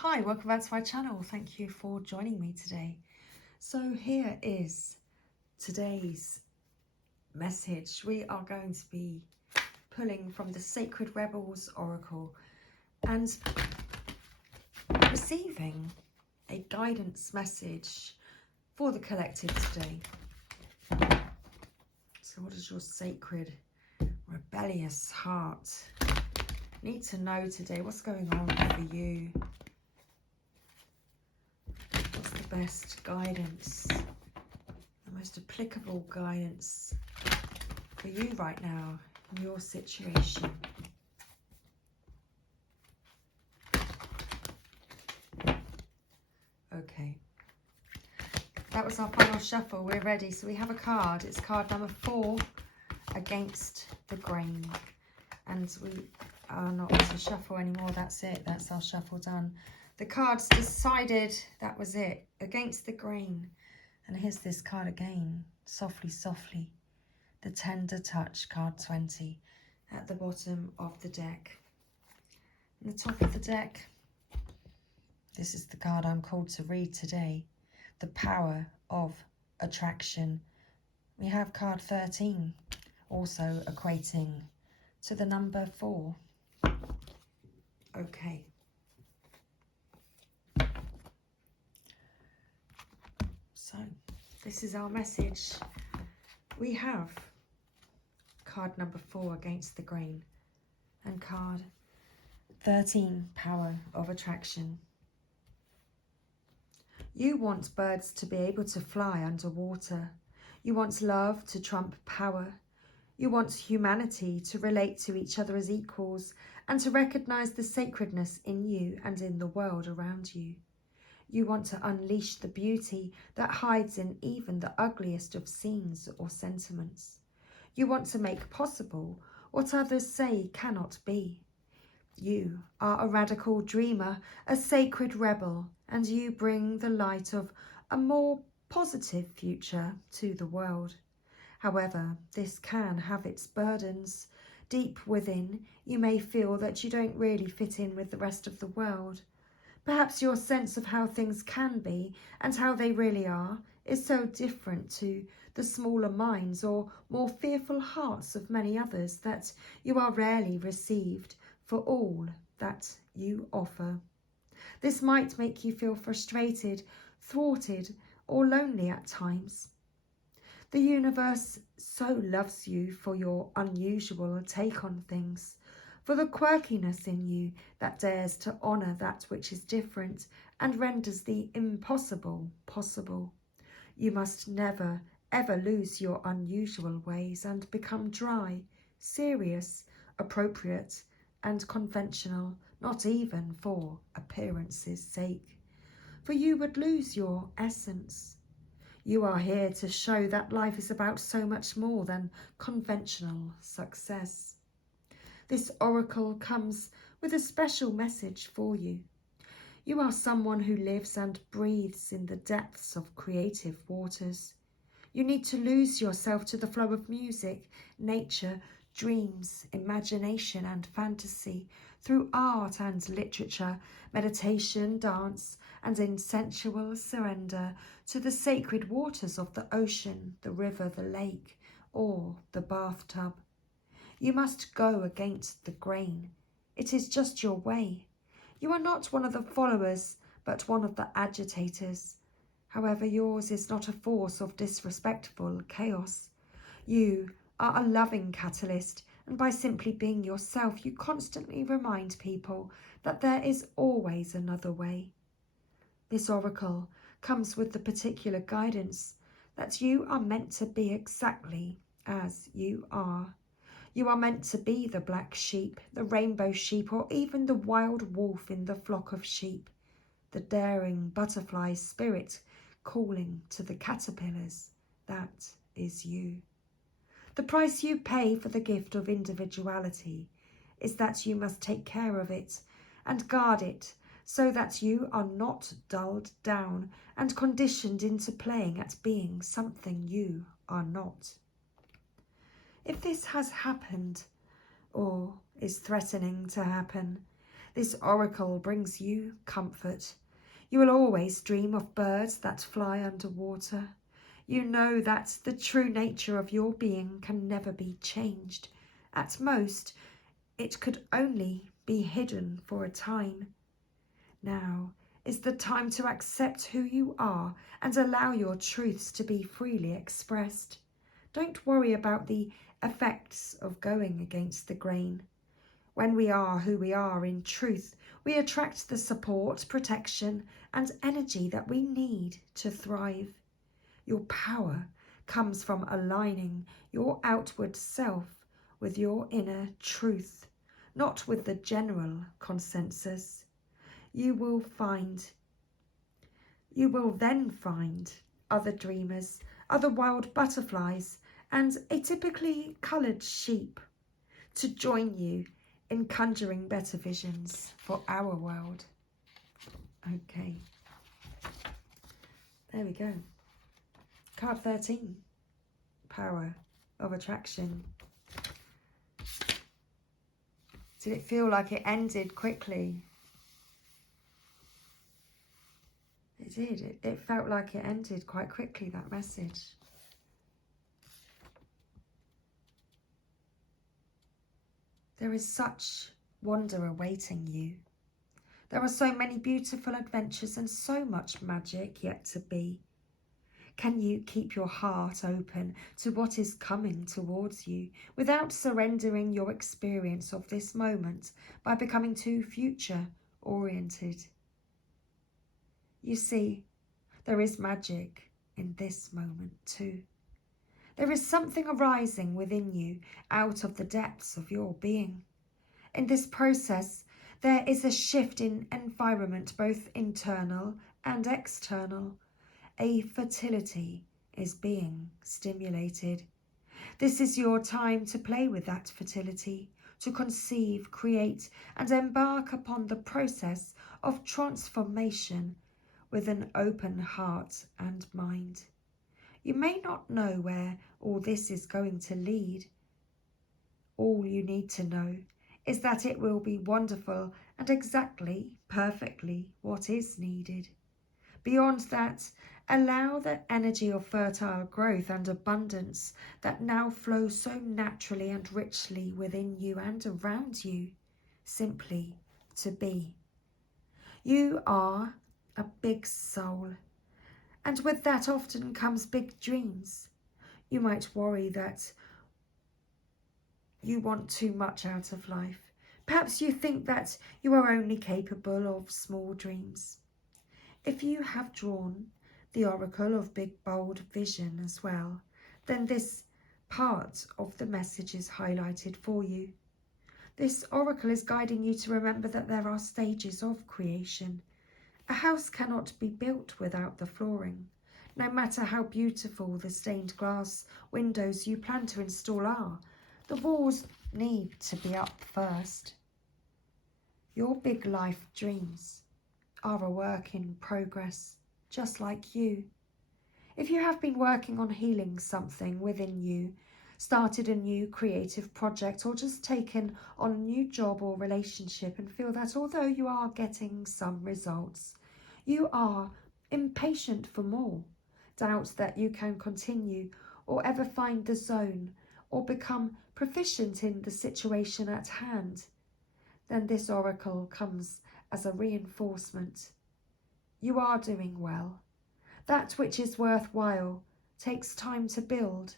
Hi, welcome back to my channel. Thank you for joining me today. So here is today's message. We are going to be pulling from the Sacred Rebels Oracle and receiving a guidance message for the collective today. So what does your sacred, rebellious heart need to know today? What's going on for you? What's the best guidance, the most applicable guidance for you right now in your situation? Okay, that was our final shuffle. We're ready. So we have a card. It's card number 4, Against the Grain. And we are not to shuffle anymore. That's it. That's our shuffle done. The cards decided that was it. Against the Grain. And here's this card again. Softly, softly. The Tender Touch, card 20, at the bottom of the deck. On the top of the deck, this is the card I'm called to read today. The Power of Attraction. We have card 13, also equating to the number 4. Okay. So, this is our message. We have card number 4, Against the Grain, and card 13, Power of Attraction. You want birds to be able to fly underwater. You want love to trump power. You want humanity to relate to each other as equals and to recognise the sacredness in you and in the world around you. You want to unleash the beauty that hides in even the ugliest of scenes or sentiments. You want to make possible what others say cannot be. You are a radical dreamer, a sacred rebel, and you bring the light of a more positive future to the world. However, this can have its burdens. Deep within, you may feel that you don't really fit in with the rest of the world. Perhaps your sense of how things can be and how they really are is so different to the smaller minds or more fearful hearts of many others that you are rarely received for all that you offer. This might make you feel frustrated, thwarted, or lonely at times. The universe so loves you for your unusual take on things, for the quirkiness in you that dares to honour that which is different and renders the impossible possible. You must never, ever lose your unusual ways and become dry, serious, appropriate, and conventional, not even for appearance's sake, for you would lose your essence. You are here to show that life is about so much more than conventional success. This oracle comes with a special message for you. You are someone who lives and breathes in the depths of creative waters. You need to lose yourself to the flow of music, nature, dreams, imagination and fantasy, through art and literature, meditation, dance, and in sensual surrender to the sacred waters of the ocean, the river, the lake, or the bathtub. You must go against the grain. It is just your way. You are not one of the followers, but one of the agitators. However, yours is not a force of disrespectful chaos. You are a loving catalyst, and by simply being yourself, you constantly remind people that there is always another way. This oracle comes with the particular guidance that you are meant to be exactly as you are. You are meant to be the black sheep, the rainbow sheep, or even the wild wolf in the flock of sheep, the daring butterfly spirit calling to the caterpillars. That is you. The price you pay for the gift of individuality is that you must take care of it and guard it so that you are not dulled down and conditioned into playing at being something you are not. If this has happened or is threatening to happen, This oracle brings you comfort. You will always dream of birds that fly underwater. You know that the true nature of your being can never be changed. At most, it could only be hidden for a time. Now is the time to accept who you are and allow your truths to be freely expressed. Don't worry about the effects of going against the grain. When we are who we are in truth, we attract the support, protection, and energy that we need to thrive. Your power comes from aligning your outward self with your inner truth, not with the general consensus. You will then find other dreamers, other wild butterflies, and atypically coloured sheep to join you in conjuring better visions for our world. Okay, there we go. Card 13, Power of Attraction. Did it feel like it ended quickly? It did. It felt like it ended quite quickly, that message. There is such wonder awaiting you. There are so many beautiful adventures and so much magic yet to be. Can you keep your heart open to what is coming towards you without surrendering your experience of this moment by becoming too future-oriented? You see, there is magic in this moment too. There is something arising within you out of the depths of your being. In this process, there is a shift in environment, both internal and external. A fertility is being stimulated. This is your time to play with that fertility, to conceive, create, and embark upon the process of transformation with an open heart and mind. You may not know where all this is going to lead. All you need to know is that it will be wonderful and exactly, perfectly what is needed. Beyond that, allow the energy of fertile growth and abundance that now flows so naturally and richly within you and around you, simply to be. You are a big soul, and with that often comes big dreams. You might worry that you want too much out of life. Perhaps you think that you are only capable of small dreams. If you have drawn the oracle of big, bold vision as well, then this part of the message is highlighted for you. This oracle is guiding you to remember that there are stages of creation. A house cannot be built without the flooring. No matter how beautiful the stained glass windows you plan to install are, the walls need to be up first. Your big life dreams are a work in progress, just like you. If you have been working on healing something within you, started a new creative project, or just taken on a new job or relationship and feel that although you are getting some results, you are impatient for more, doubt that you can continue or ever find the zone or become proficient in the situation at hand, then this oracle comes as a reinforcement. You are doing well. That which is worthwhile takes time to build.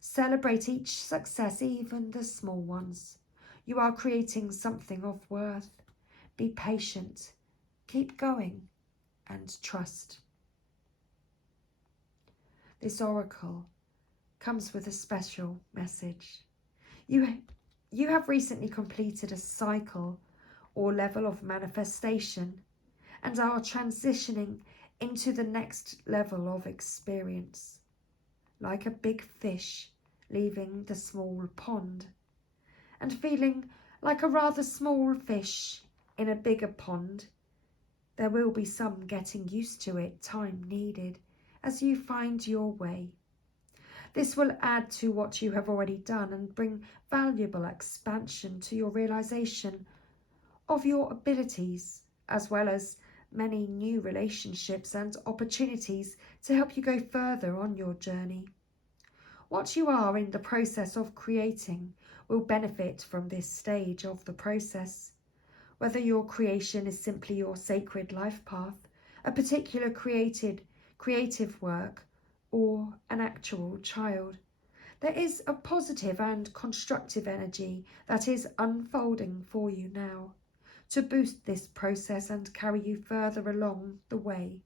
Celebrate each success, even the small ones. You are creating something of worth. Be patient, keep going, and trust. This oracle comes with a special message. You have recently completed a cycle or level of manifestation and are transitioning into the next level of experience. Like a big fish leaving the small pond and feeling like a rather small fish in a bigger pond, there will be some getting used to it, time needed, as you find your way. This will add to what you have already done and bring valuable expansion to your realization of your abilities, as well as many new relationships and opportunities to help you go further on your journey. What you are in the process of creating will benefit from this stage of the process. Whether your creation is simply your sacred life path, a particular creative work, or an actual child, there is a positive and constructive energy that is unfolding for you now to boost this process and carry you further along the way.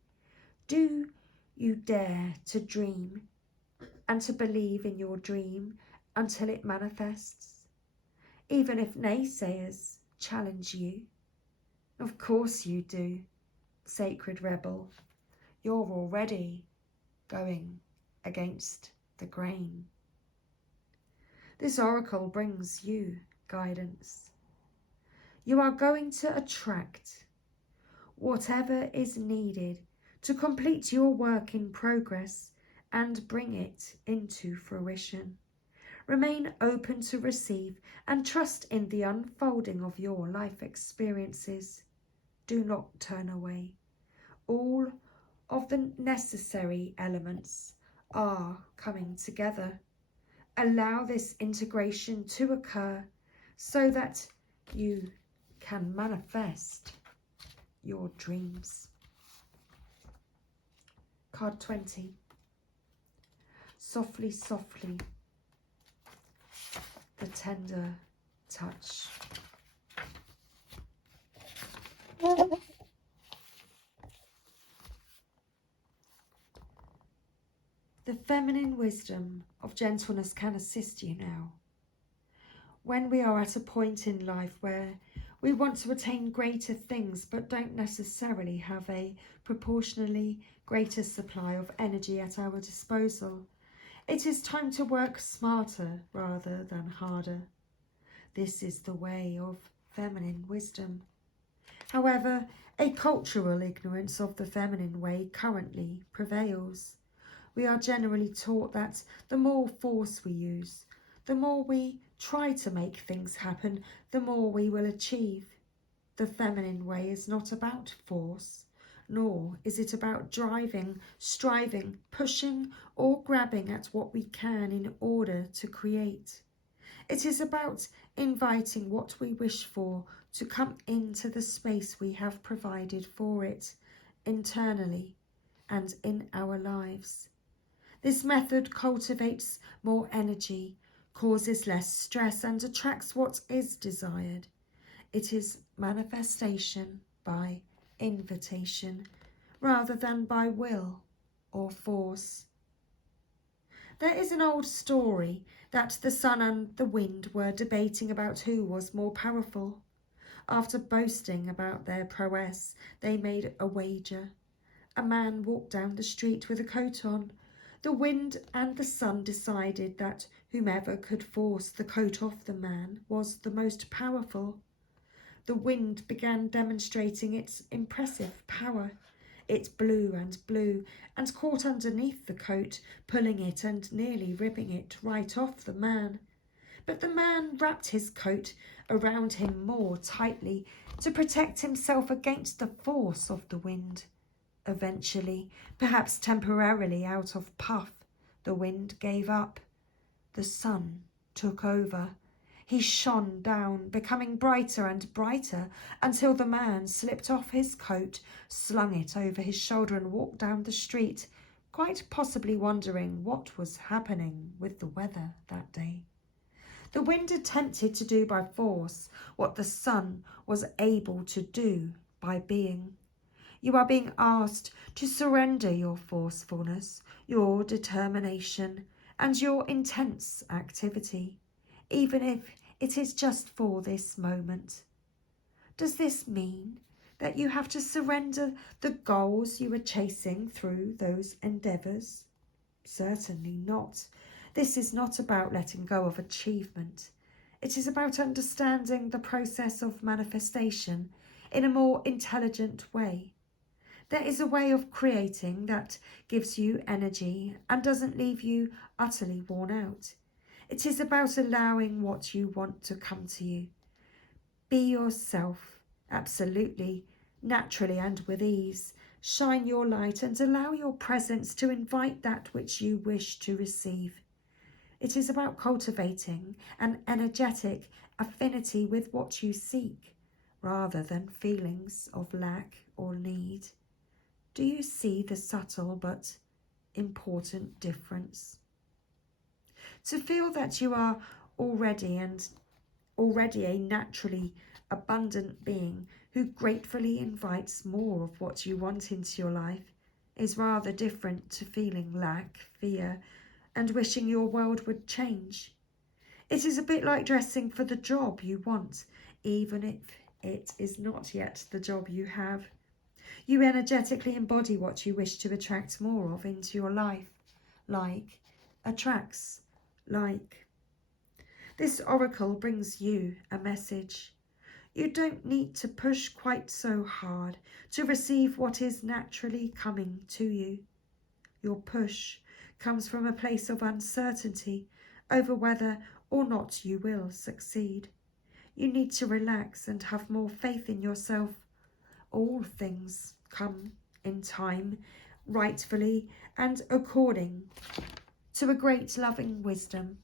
Do you dare to dream and to believe in your dream until it manifests, even if naysayers challenge you? Of course you do, sacred rebel. You're already going against the grain. This oracle brings you guidance. You are going to attract whatever is needed to complete your work in progress and bring it into fruition. Remain open to receive and trust in the unfolding of your life experiences. Do not turn away. All of the necessary elements are coming together. Allow this integration to occur so that you can manifest your dreams. Card 20. Softly, softly, the tender touch. The feminine wisdom of gentleness can assist you now. When we are at a point in life where we want to attain greater things but don't necessarily have a proportionally greater supply of energy at our disposal, it is time to work smarter rather than harder. This is the way of feminine wisdom. However, a cultural ignorance of the feminine way currently prevails. We are generally taught that the more force we use, the more we try to make things happen, the more we will achieve. The feminine way is not about force, nor is it about driving, striving, pushing, or grabbing at what we can in order to create. It is about inviting what we wish for to come into the space we have provided for it, internally and in our lives. This method cultivates more energy, causes less stress, and attracts what is desired. It is manifestation by invitation, rather than by will or force. There is an old story that the sun and the wind were debating about who was more powerful. After boasting about their prowess, they made a wager. A man walked down the street with a coat on. The wind and the sun decided that whomever could force the coat off the man was the most powerful. The wind began demonstrating its impressive power. It blew and caught underneath the coat, pulling it and nearly ripping it right off the man. But the man wrapped his coat around him more tightly to protect himself against the force of the wind. Eventually, perhaps temporarily out of puff, the wind gave up. The sun took over. He shone down, becoming brighter and brighter, until the man slipped off his coat, slung it over his shoulder and walked down the street, quite possibly wondering what was happening with the weather that day. The wind attempted to do by force what the sun was able to do by being. You are being asked to surrender your forcefulness, your determination, and your intense activity, even if it is just for this moment. Does this mean that you have to surrender the goals you were chasing through those endeavours? Certainly not. This is not about letting go of achievement. It is about understanding the process of manifestation in a more intelligent way. There is a way of creating that gives you energy and doesn't leave you utterly worn out. It is about allowing what you want to come to you. Be yourself. Absolutely, naturally and with ease. Shine your light and allow your presence to invite that which you wish to receive. It is about cultivating an energetic affinity with what you seek, rather than feelings of lack or need. Do you see the subtle but important difference? To feel that you are already a naturally abundant being who gratefully invites more of what you want into your life is rather different to feeling lack, fear, and wishing your world would change. It is a bit like dressing for the job you want, even if it is not yet the job you have. You energetically embody what you wish to attract more of into your life. Like attracts like. This oracle brings you a message. You don't need to push quite so hard to receive what is naturally coming to you. Your push comes from a place of uncertainty over whether or not you will succeed. You need to relax and have more faith in yourself. All things come in time, rightfully and according to a great loving wisdom.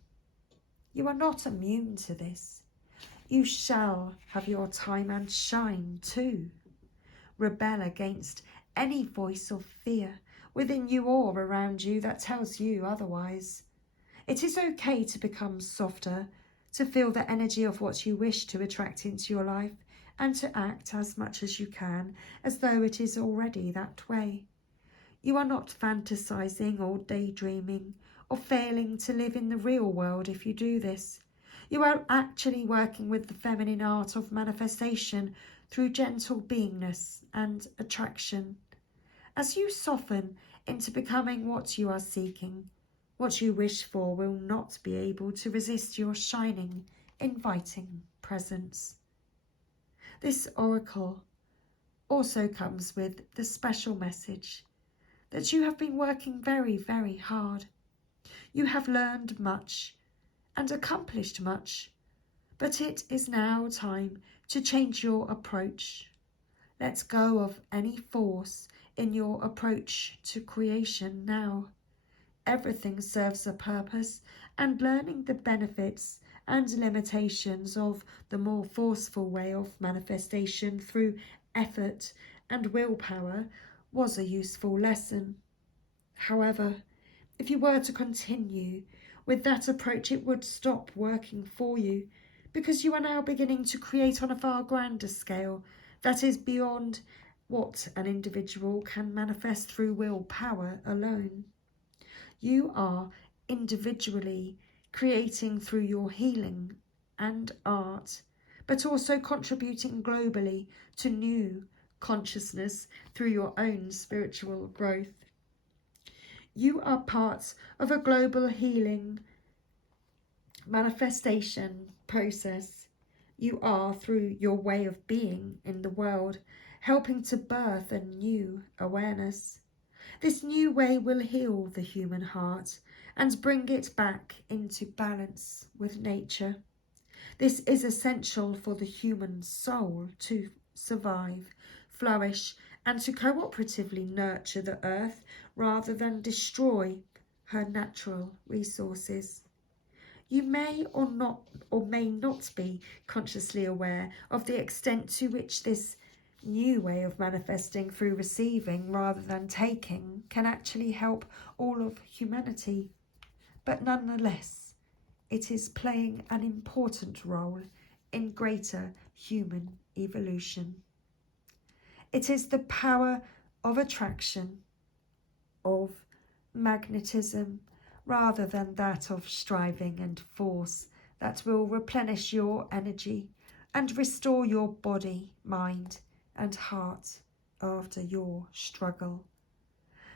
You are not immune to this. You shall have your time and shine too. Rebel against any voice of fear within you or around you that tells you otherwise. It is okay to become softer, to feel the energy of what you wish to attract into your life, and to act as much as you can as though it is already that way. You are not fantasizing or daydreaming or failing to live in the real world if you do this. You are actually working with the feminine art of manifestation through gentle beingness and attraction. As you soften into becoming what you are seeking, what you wish for will not be able to resist your shining, inviting presence. This oracle also comes with the special message that you have been working very, very hard. You have learned much and accomplished much, but it is now time to change your approach. Let go of any force in your approach to creation now. Everything serves a purpose, and learning the benefits and limitations of the more forceful way of manifestation through effort and willpower was a useful lesson. However, if you were to continue with that approach, it would stop working for you, because you are now beginning to create on a far grander scale that is beyond what an individual can manifest through willpower alone. You are individually creating through your healing and art, but also contributing globally to new consciousness through your own spiritual growth. You are part of a global healing manifestation process. You are, through your way of being in the world, helping to birth a new awareness. This new way will heal the human heart and bring it back into balance with nature. This is essential for the human soul to survive, flourish, and to cooperatively nurture the earth rather than destroy her natural resources. You may or may not be consciously aware of the extent to which this new way of manifesting through receiving rather than taking can actually help all of humanity. But nonetheless, it is playing an important role in greater human evolution. It is the power of attraction, of magnetism, rather than that of striving and force, that will replenish your energy and restore your body, mind, and heart after your struggle.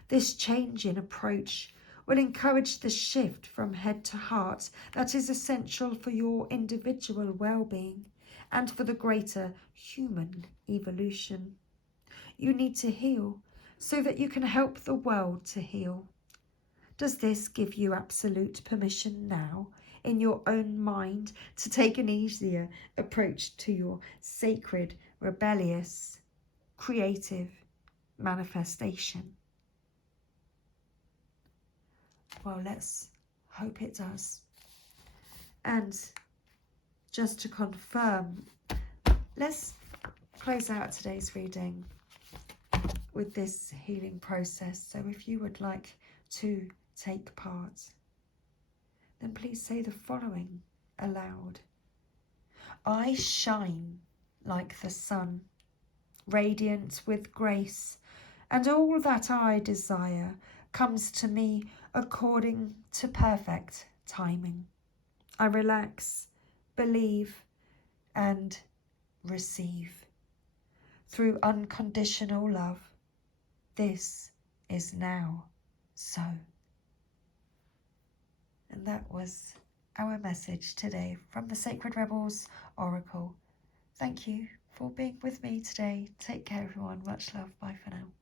This change in approach will encourage the shift from head to heart that is essential for your individual well-being and for the greater human evolution. You need to heal so that you can help the world to heal. Does this give you absolute permission now in your own mind to take an easier approach to your sacred rebellious, creative manifestation. Well, let's hope it does. And just to confirm, let's close out today's reading with this healing process. So if you would like to take part, then please say the following aloud. I shine like the sun, radiant with grace, and all that I desire comes to me according to perfect timing. I relax, believe, and receive. Through unconditional love, this is now so. And that was our message today from the Sacred Rebels Oracle. Thank you for being with me today. Take care, everyone. Much love. Bye for now.